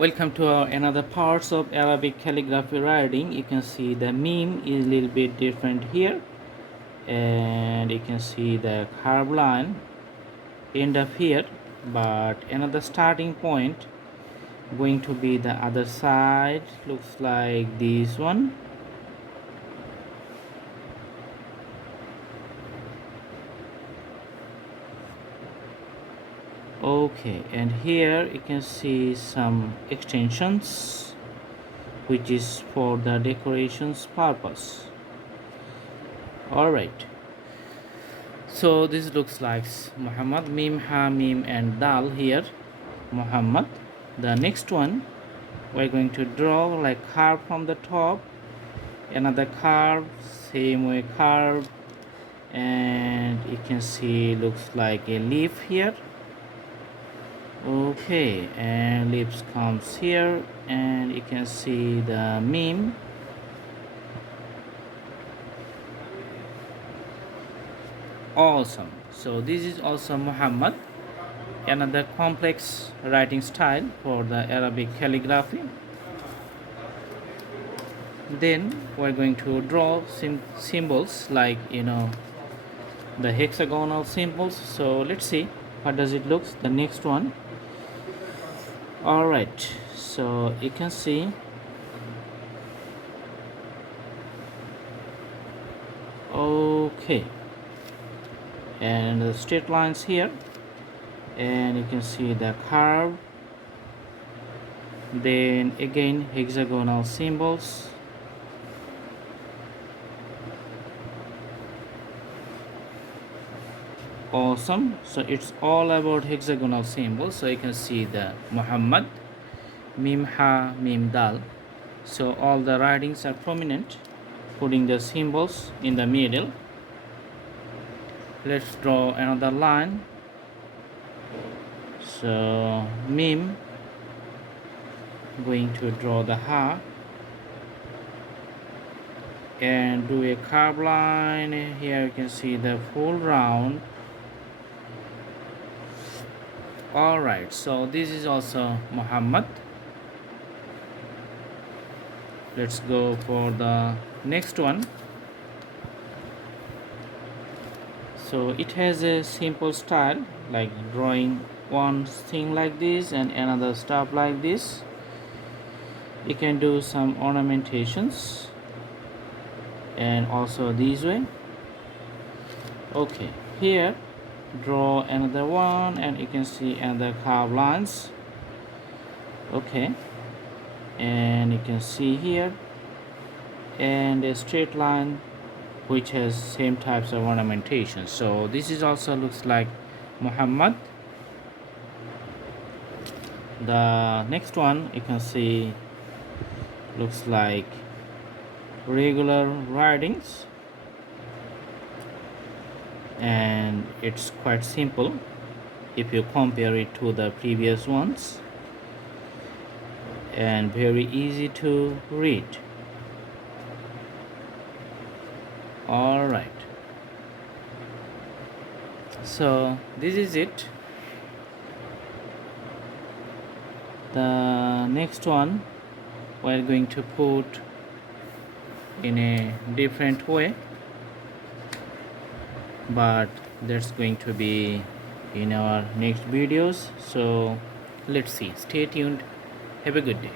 Welcome to our another parts of Arabic calligraphy writing. You can see the meme is a little bit different here, and you can see the curve line end up here, but another starting point going to be the other side. Looks like this one. Okay, and here you can see some extensions which is for the decorations purpose. All right, so this looks like Muhammad, mim, ha, mim, and dal here. Muhammad. The next one, we're going to draw like curve from the top, another curve, same way curve, and you can see looks like a leaf here. Okay, and leaves comes here, and you can see the meme. Awesome. So this is also Muhammad, another complex writing style for the Arabic calligraphy. Then we're going to draw symbols like the hexagonal symbols. So let's see how does it looks. The next one. All right, so you can see okay, and the straight lines here, and you can see the curve, then again hexagonal symbols. Awesome. So it's all about hexagonal symbols. So you can see the Muhammad, mim, ha, mim, dal. So all the writings are prominent, putting the symbols in the middle. Let's draw another line. So mim, going to draw the ha and do a curve line. Here you can see the full round. All right, so this is also Muhammad. Let's go for the next one. So it has a simple style, like drawing one thing like this and another stuff like this. You can do some ornamentations and also this way. Okay, here draw another one, and you can see another curve lines. Okay, and you can see here and a straight line which has same types of ornamentation. So this is also looks like Muhammad. The next one you can see looks like regular writings, and it's quite simple if you compare it to the previous ones, and very easy to read. All right, so this is it. The next one we're going to put in a different way, but that's going to be in our next videos. So let's see, stay tuned, have a good day.